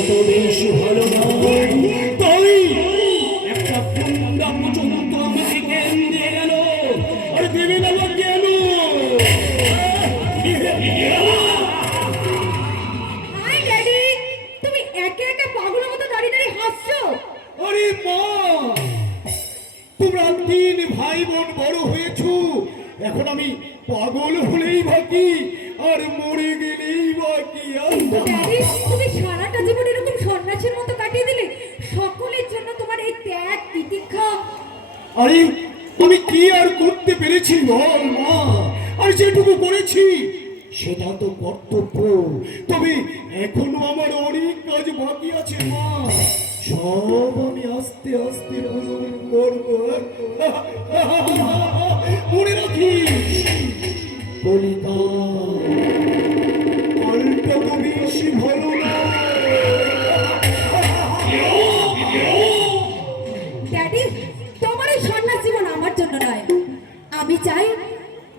অত বেশি ভালো নয়, তাই একটা পুন্ডা পর্যন্ত আমাকে জ্ঞান দিয়ে গেল, আর দেবে না জ্ঞান। তুমি একা একা পাগলের মতো দাঁড়িয়ে দাঁড়িয়ে হাসছো। আরে মা, তোমরা তিন ভাই বোন বড় হয়েছো, এখন আমি পাগল হলেই বাকি, আর মরে গেলেই বাকি। তুমি সারাটা জীবন এরকম সন্ন্যাসীর মতো কাটিয়ে দিলে, সকলের জন্য তোমার এই ত্যাগ তিতিক্ষা। আরে আমি কি আর করতে পেরেছি বল মা, আর যেটুকু করেছি সেটা তো কর্তব্য, তবে এখনো আমার অনেক কাজ বাকি আছে মা, সব আমি আস্তে আস্তে পূরণ করব। মনে রাখিস কলিকা কালটা তো বেশি ভালো না। ড্যাডি, তোমার এই সন্ন্যাস জীবন আমার জন্য নয়। আমি চাই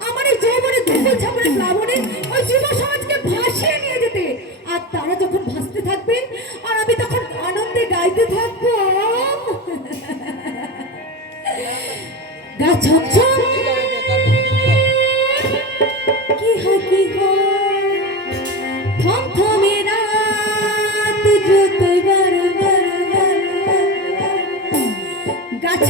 আমার এই জীবনে দুপুর ঝাপড়ে প্লাবনে ওই যুব সমাজকে ভাসিয়ে নিয়ে যেতে, আর তারা যখন ভাসতে থাকবে আর আমি তখন আনন্দে গাইতে থাকবো। গাছ কি হয় কি হয়, থম থমে রাত যতই বার বার গাছ